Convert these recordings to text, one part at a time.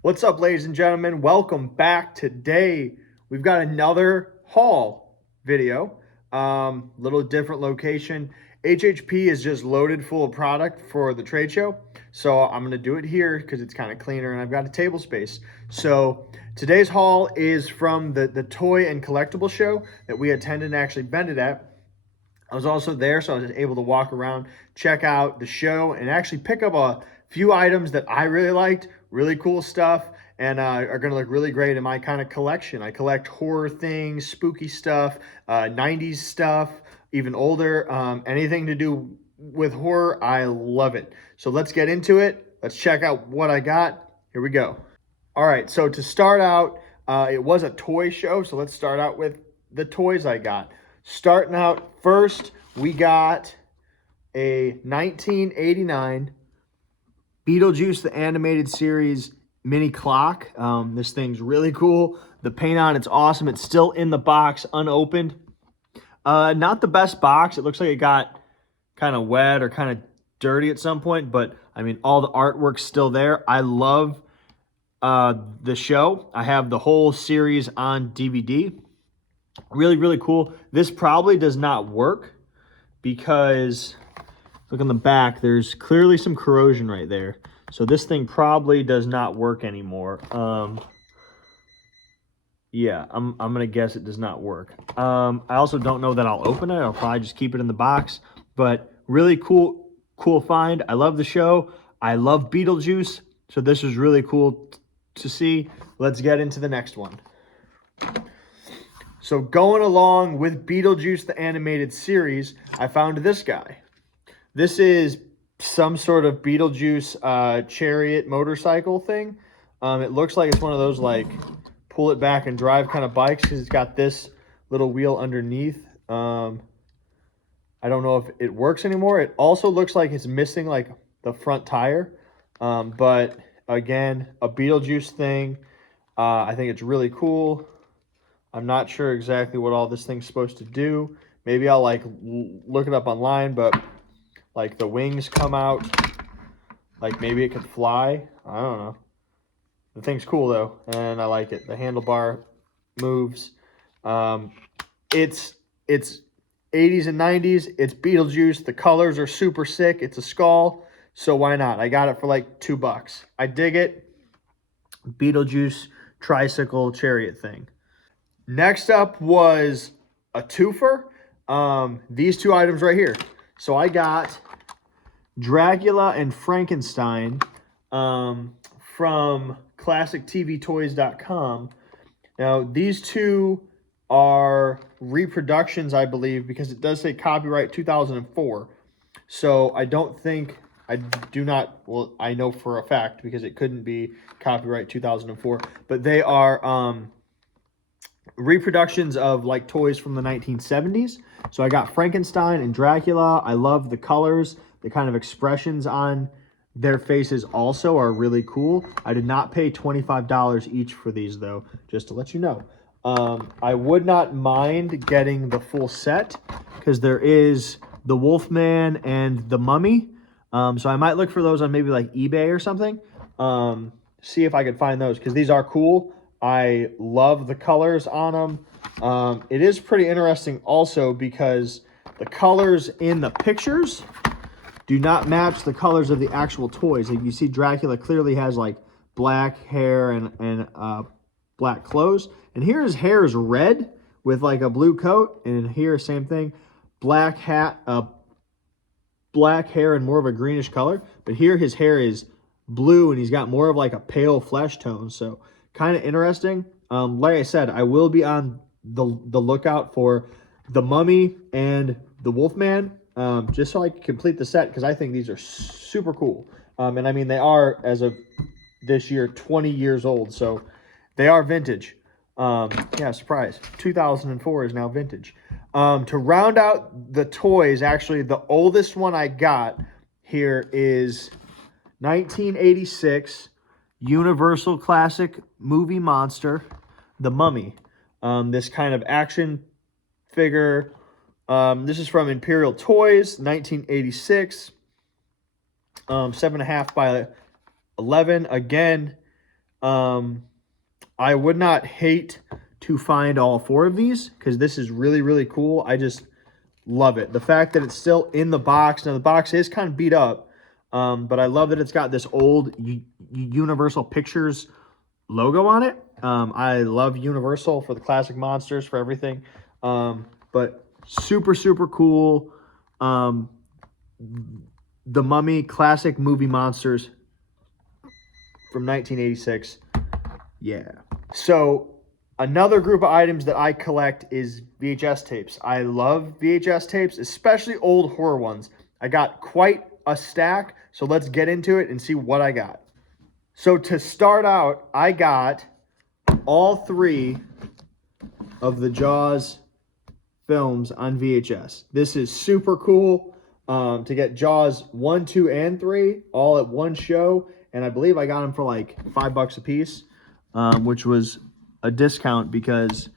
What's up, ladies and gentlemen? Welcome back. Today we've got another haul video. Little different location. HHP is just loaded full of product for the trade show, so I'm gonna do it here because it's kind of cleaner and I've got a table space. So today's haul is from the toy and collectible show that we attended and actually vended at. I was also there, so I was able to walk around, check out the show, and actually pick up a few items that I really liked, really cool stuff, and are going to look really great in my kind of collection. I collect horror things, spooky stuff, 90s stuff, even older. Anything to do with horror, I love it. So let's get into it. Let's check out what I got. Here we go. All right, so to start out, it was a toy show, so let's start out with the toys I got. Starting out first, we got a 1989 Beetlejuice, the animated series mini clock. This thing's really cool. The paint on it's awesome. It's still in the box, unopened. Not the best box. It looks like it got kind of wet or kind of dirty at some point, but I mean, all the artwork's still there. I love the show. I have the whole series on DVD. Really, really cool. This probably does not work because look on the back, there's clearly some corrosion right there. So this thing probably does not work anymore. Yeah, I'm gonna guess it does not work. I also don't know that I'll open it. I'll probably just keep it in the box. But really cool find. I love the show. I love Beetlejuice. So this was really cool to see. Let's get into the next one. So going along with Beetlejuice, the animated series, I found this guy. This is some sort of Beetlejuice chariot motorcycle thing. It looks like it's one of those like pull it back and drive kind of bikes because it's got this little wheel underneath. I don't know if it works anymore. It also looks like it's missing like the front tire. But again, a Beetlejuice thing. I think it's really cool. I'm not sure exactly what all this thing's supposed to do. Maybe I'll like look it up online, but like the wings come out. Like maybe it could fly. I don't know. The thing's cool though, and I like it. The handlebar moves. It's 80s and 90s. It's Beetlejuice. The colors are super sick. It's a skull, so why not? I got it for like $2. I dig it. Beetlejuice tricycle chariot thing. Next up was a twofer. These two items right here. So I got Dracula and Frankenstein from classictvtoys.com. Now, these two are reproductions, I believe, because it does say copyright 2004. So I don't think, well, I know for a fact because it couldn't be copyright 2004, but they are reproductions of like toys from the 1970s. So I got Frankenstein and Dracula. I love the colors. The kind of expressions on their faces also are really cool. I did not pay $25 each for these though, just to let you know. I would not mind getting the full set because there is the Wolfman and the Mummy. So I might look for those on maybe like eBay or something. See if I could find those because these are cool. I love the colors on them. It is pretty interesting also because the colors in the pictures do not match the colors of the actual toys. Like you see Dracula clearly has like black hair and black clothes. And here his hair is red with like a blue coat. And here, same thing, black hat, black hair and more of a greenish color. But here his hair is blue and he's got more of like a pale flesh tone. So kind of interesting. Like I said, I will be on the lookout for the Mummy and the Wolfman, just so I can complete the set because I think these are super cool. And I mean, they are, as of this year, 20 years old, so they are vintage. Yeah, surprise. 2004 is now vintage. To round out the toys, actually, the oldest one I got here is 1986 Universal Classic Movie Monster, The Mummy. This kind of action figure. This is from Imperial Toys, 1986. 7.5 by 11. Again, I would not hate to find all 4 of these because this is really, really cool. I just love it. The fact that it's still in the box. Now, the box is kind of beat up, but I love that it's got this old Universal Pictures logo on it. I love Universal for the classic monsters, for everything. But super, super cool. The Mummy classic movie monsters from 1986. Yeah. So another group of items that I collect is VHS tapes. I love VHS tapes, especially old horror ones. I got quite a stack, so let's get into it and see what I got. So to start out, I got all 3 of the Jaws films on VHS. This is super cool to get Jaws 1, 2, and 3 all at one show. And I believe I got them for like $5 a piece, which was a discount because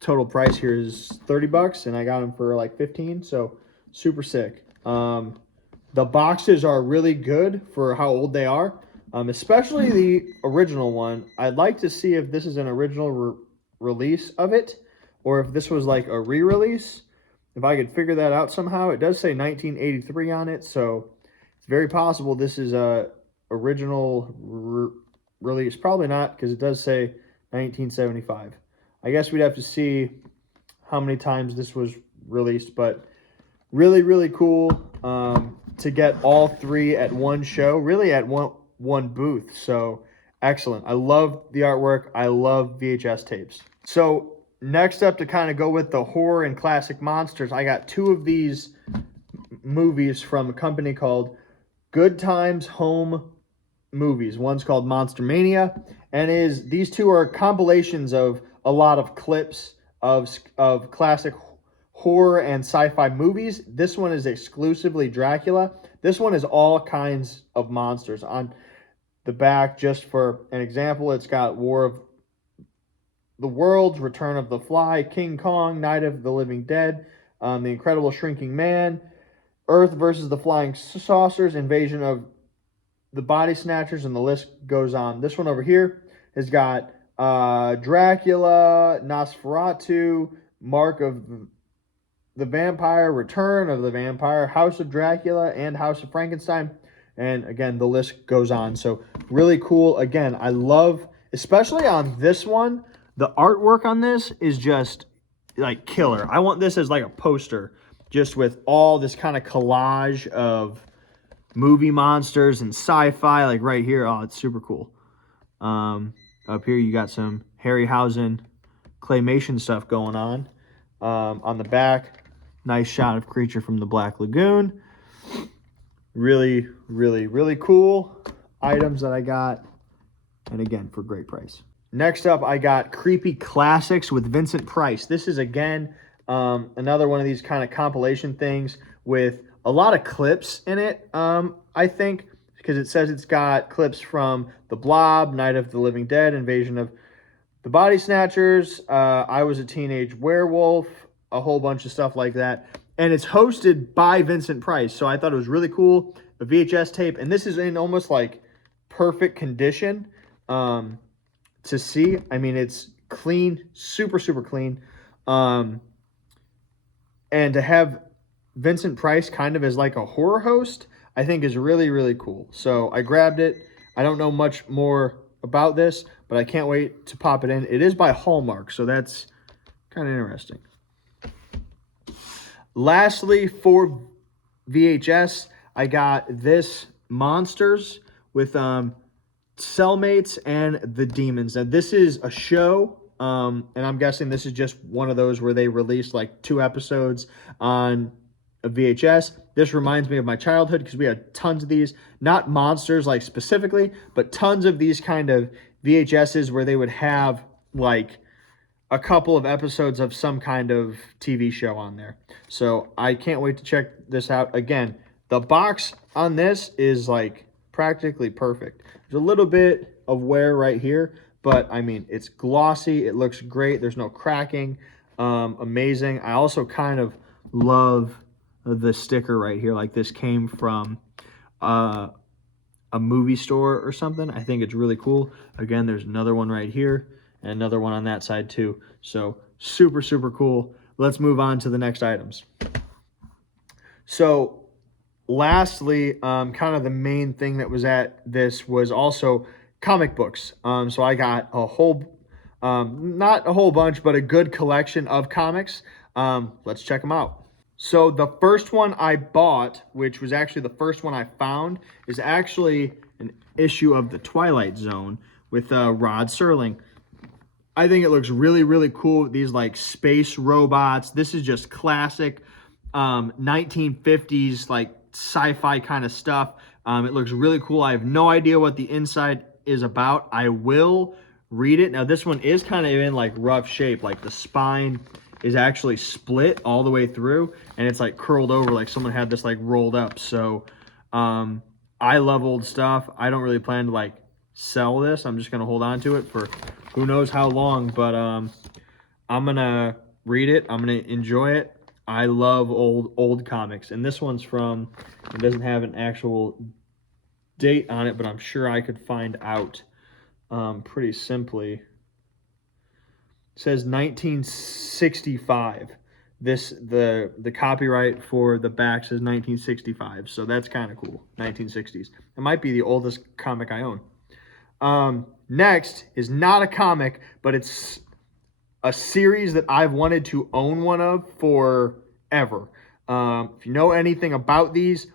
total price here is $30 and I got them for like 15. So super sick. The boxes are really good for how old they are, especially the original one. I'd like to see if this is an original release of it or if this was like a re-release. If I could figure that out somehow. It does say 1983 on it, so it's very possible this is a original release. Probably not, because it does say 1975. I guess we'd have to see how many times this was released, but really, really cool to get all 3 at one show, really at one booth. So excellent. I love the artwork. I love VHS tapes. So next up, to kind of go with the horror and classic monsters, I got 2 of these movies from a company called Good Times Home Movies. One's called Monster Mania, and these 2 are compilations of a lot of clips of classic horror and sci-fi movies. This one is exclusively Dracula. This one is all kinds of monsters. On the back, just for an example, it's got War of the Worlds, Return of the Fly, King Kong, Night of the Living Dead, The Incredible Shrinking Man, Earth versus the Flying Saucers, Invasion of the Body Snatchers, and the list goes on. This one over here has got Dracula, Nosferatu, Mark of the Vampire, Return of the Vampire, House of Dracula, and House of Frankenstein. And again, the list goes on. So really cool. Again, I love, especially on this one, the artwork on this is just like killer. I want this as like a poster, just with all this kind of collage of movie monsters and sci-fi, like right here. Oh, it's super cool. Up here you got some Harryhausen claymation stuff going on. On the back, nice shot of Creature from the Black Lagoon. Really, really, really cool items that I got. And again, for great price. Next up, I got Creepy Classics with Vincent Price. This is, again, another one of these kind of compilation things with a lot of clips in it, I think, because it says it's got clips from The Blob, Night of the Living Dead, Invasion of the Body Snatchers, I Was a Teenage Werewolf, a whole bunch of stuff like that. And it's hosted by Vincent Price, so I thought it was really cool. A VHS tape, and this is in almost like perfect condition. To see, I mean, it's clean, super, super clean. And to have Vincent Price kind of as like a horror host, I think is really, really cool. So I grabbed it. I don't know much more about this, but I can't wait to pop it in. It is by Hallmark, so that's kind of interesting. Lastly, for VHS, I got this Monsters with Cellmates and the Demons. Now, this is a show, and I'm guessing this is just one of those where they released like 2 episodes on a VHS. This reminds me of my childhood because we had tons of these, not monsters like specifically, but tons of these kind of VHSs where they would have like a couple of episodes of some kind of TV show on there. So I can't wait to check this out. Again, the box on this is like practically perfect. There's a little bit of wear right here, but I mean, it's glossy. It looks great. There's no cracking. Amazing. I also kind of love the sticker right here. Like this came from a a movie store or something. I think it's really cool. Again, there's another one right here and another one on that side too. So super, super cool. Let's move on to the next items. So lastly, kind of the main thing that was at this was also comic books. So I got a whole, not a whole bunch, but a good collection of comics. Let's check them out. So the first one I bought, which was actually the first one I found, is actually an issue of the Twilight Zone with Rod Serling. I think it looks really, really cool. These like space robots. This is just classic 1950s like sci-fi kind of stuff. It looks really cool. I have no idea what the inside is about. I will read it. Now this one is kind of in like rough shape. Like the spine is actually split all the way through and it's like curled over like someone had this like rolled up. So I love old stuff. I don't really plan to like sell this. I'm just gonna hold on to it for who knows how long, but I'm gonna read it. I'm gonna enjoy it. I love old comics, and this one's from, it doesn't have an actual date on it, but I'm sure I could find out pretty simply. It says 1965. The copyright for the back says 1965, so that's kind of cool. 1960s. It might be the oldest comic I own. Next is not a comic, but it's a series that I've wanted to own one of forever. If you know anything about these,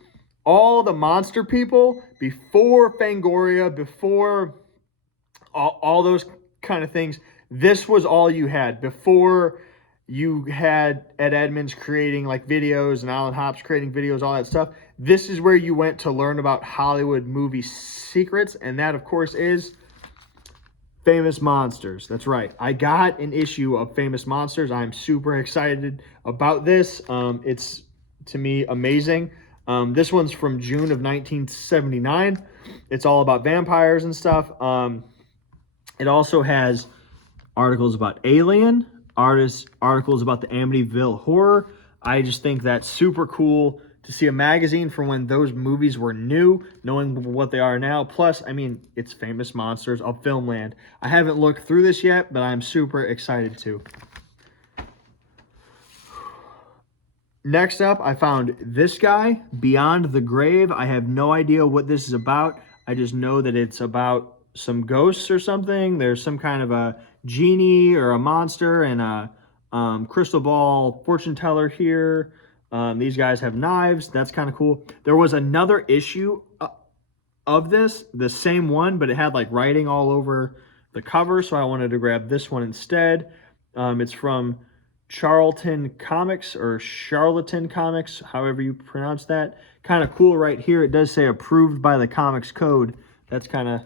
all the monster people before Fangoria, before all those kind of things, this was all you had. Before you had Ed Edmonds creating like videos and Alan Hops creating videos, all that stuff, this is where you went to learn about Hollywood movie secrets, and that of course is Famous Monsters. That's right. I got an issue of Famous Monsters. I'm super excited about this. It's, to me, amazing. This one's from June of 1979. It's all about vampires and stuff. It also has articles about Alien, articles about the Amityville Horror. I just think that's super cool to see a magazine from when those movies were new, knowing what they are now. Plus, I mean, it's Famous Monsters of Filmland. I haven't looked through this yet, but I'm super excited to. Next up, I found this guy, Beyond the Grave. I have no idea what this is about. I just know that it's about some ghosts or something. There's some kind of a genie or a monster and a crystal ball fortune teller here. These guys have knives. That's kind of cool. There was another issue of this, the same one, but it had like writing all over the cover, so I wanted to grab this one instead. It's from Charlton Comics or Charlatan Comics, however you pronounce that. Kind of cool right here. It does say approved by the Comics Code. That's kind of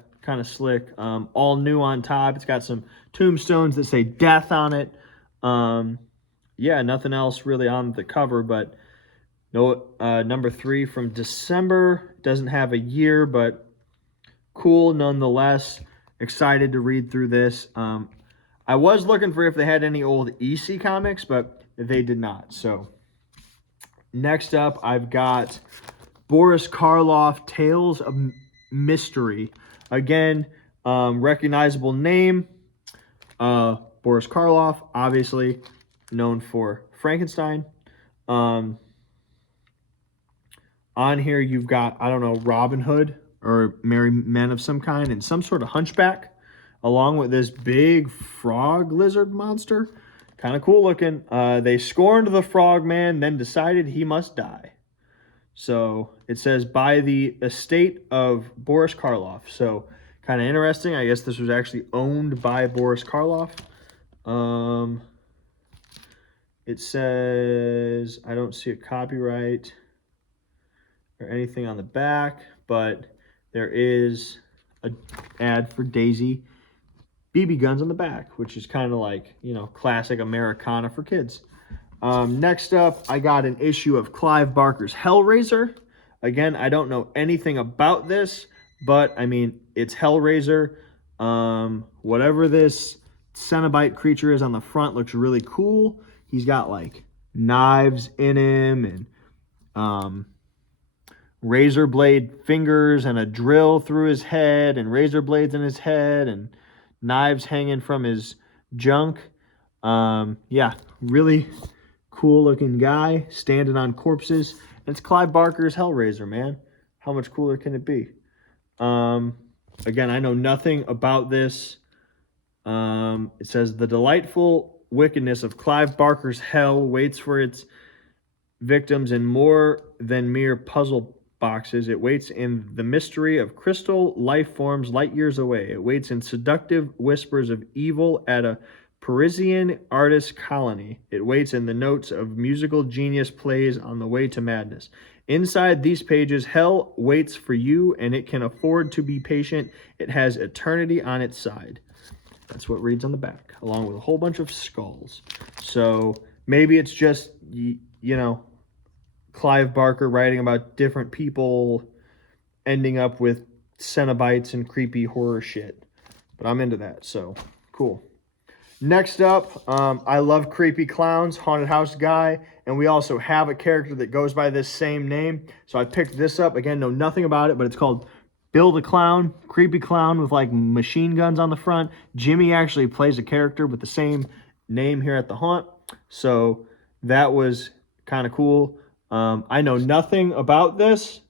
slick. All new on top. It's got some tombstones that say death on it. Yeah, nothing else really on the cover, but no, number 3 from December. Doesn't have a year, but cool nonetheless. Excited to read through this. I was looking for if they had any old EC comics, but they did not. So next up, I've got Boris Karloff, Tales of Mystery. Again, recognizable name. Boris Karloff, obviously known for Frankenstein. On here, you've got, I don't know, Robin Hood or merry men of some kind and some sort of hunchback, along with this big frog lizard monster. Kind of cool looking. They scorned the frog man, then decided he must die. So it says by the estate of Boris Karloff. So kind of interesting. I guess this was actually owned by Boris Karloff. It says, I don't see a copyright or anything on the back, but there is an ad for Daisy BB guns on the back, which is kind of like, you know, classic Americana for kids. Next up, I got an issue of Clive Barker's Hellraiser. Again, I don't know anything about this, but I mean, it's Hellraiser. Whatever this Cenobite creature is on the front looks really cool. He's got like knives in him and razor blade fingers and a drill through his head and razor blades in his head and knives hanging from his junk. Yeah, really cool looking guy standing on corpses. And it's Clive Barker's Hellraiser, man. How much cooler can it be? Again, I know nothing about this. It says the delightful wickedness of Clive Barker's hell waits for its victims in more than mere puzzle boxes. It waits in the mystery of crystal life forms light years away. It waits in seductive whispers of evil at a Parisian artist colony. It waits in the notes of musical genius plays on the way to madness. Inside these pages, hell waits for you, and it can afford to be patient. It has eternity on its side. That's what reads on the back, along with a whole bunch of skulls. So maybe it's just, you know, Clive Barker writing about different people ending up with Cenobites and creepy horror shit. But I'm into that, so cool. Next up, I love creepy clowns, haunted house guy, and we also have a character that goes by this same name. So I picked this up. Again, know nothing about it, but it's called Bill the Clown, creepy clown with like machine guns on the front. Jimmy actually plays a character with the same name here at the haunt. So that was kind of cool. I know nothing about this.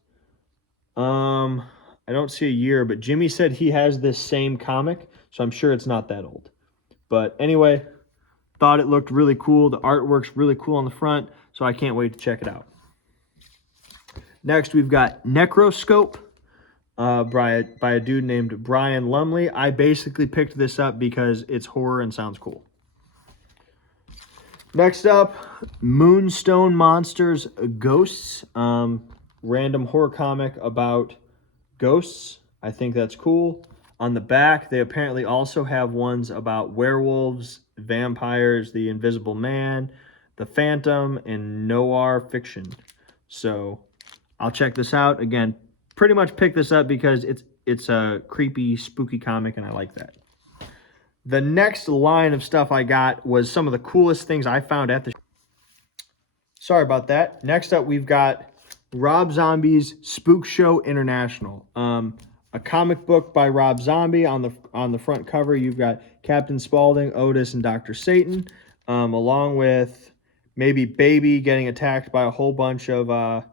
I don't see a year, but Jimmy said he has this same comic, so I'm sure it's not that old. But anyway, thought it looked really cool. The artwork's really cool on the front, so I can't wait to check it out. Next, we've got Necroscope by a dude named Brian Lumley. I basically picked this up because it's horror and sounds cool. Next up, Moonstone Monsters Ghosts. Random horror comic about ghosts. I think that's cool. On the back, they apparently also have ones about werewolves, vampires, the Invisible Man, the Phantom, and noir fiction. So I'll check this out. Again, pretty much picked this up because it's a creepy, spooky comic, and I like that. The next line of stuff I got was some of the coolest things I found at the... Sorry about that. Next up, we've got Rob Zombie's Spook Show International. A comic book by Rob Zombie. On the front cover, you've got Captain Spaulding, Otis, and Dr. Satan, along with maybe Baby getting attacked by a whole bunch of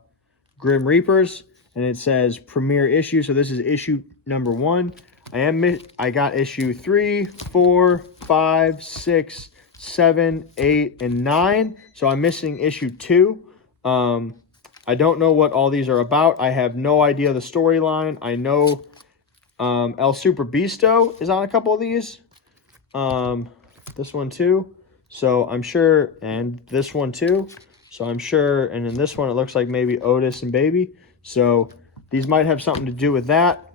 Grim Reapers. And it says premiere issue. So this is issue number 1. I got issue 3, 4, 5, 6, 7, 8, and 9. So I'm missing issue 2. I don't know what all these are about. I have no idea the storyline. I know El Super Beasto is on a couple of these. This one too. So I'm sure, and this one too. So I'm sure, and in this one it looks like maybe Otis and Baby. So these might have something to do with that.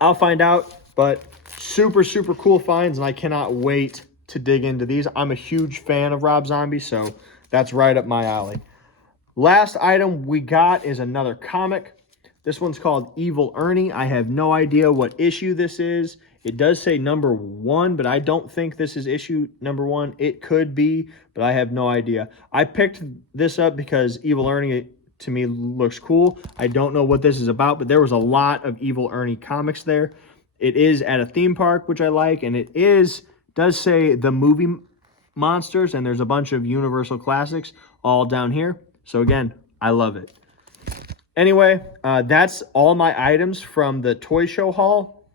I'll find out, but super, super cool finds, and I cannot wait to dig into these. I'm a huge fan of Rob Zombie, so that's right up my alley. Last item we got is another comic. This one's called Evil Ernie. I have no idea what issue this is. It does say number 1, but I don't think this is issue number 1. It could be, but I have no idea. I picked this up because Evil Ernie, to me, looks cool. I don't know what this is about, but there was a lot of Evil Ernie comics there. It is at a theme park, which I like, and it does say the movie monsters, and there's a bunch of Universal classics all down here. So again, I love it. Anyway, that's all my items from the toy show haul.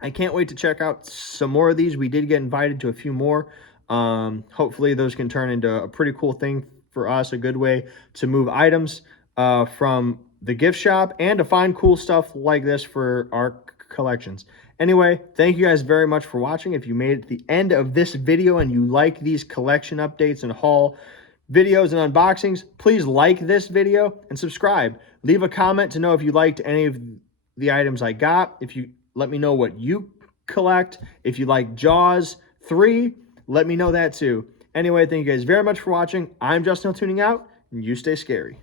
I can't wait to check out some more of these. We did get invited to a few more. Hopefully those can turn into a pretty cool thing for us, a good way to move items from the gift shop and to find cool stuff like this for our collections. Anyway, thank you guys very much for watching. If you made it to the end of this video and you like these collection updates and haul videos and unboxings, please like this video and subscribe. Leave a comment to know if you liked any of the items I got. If you let me know what you collect. If you like Jaws 3, let me know that too. Anyway, thank you guys very much for watching. I'm Justin Hill tuning out, and you stay scary.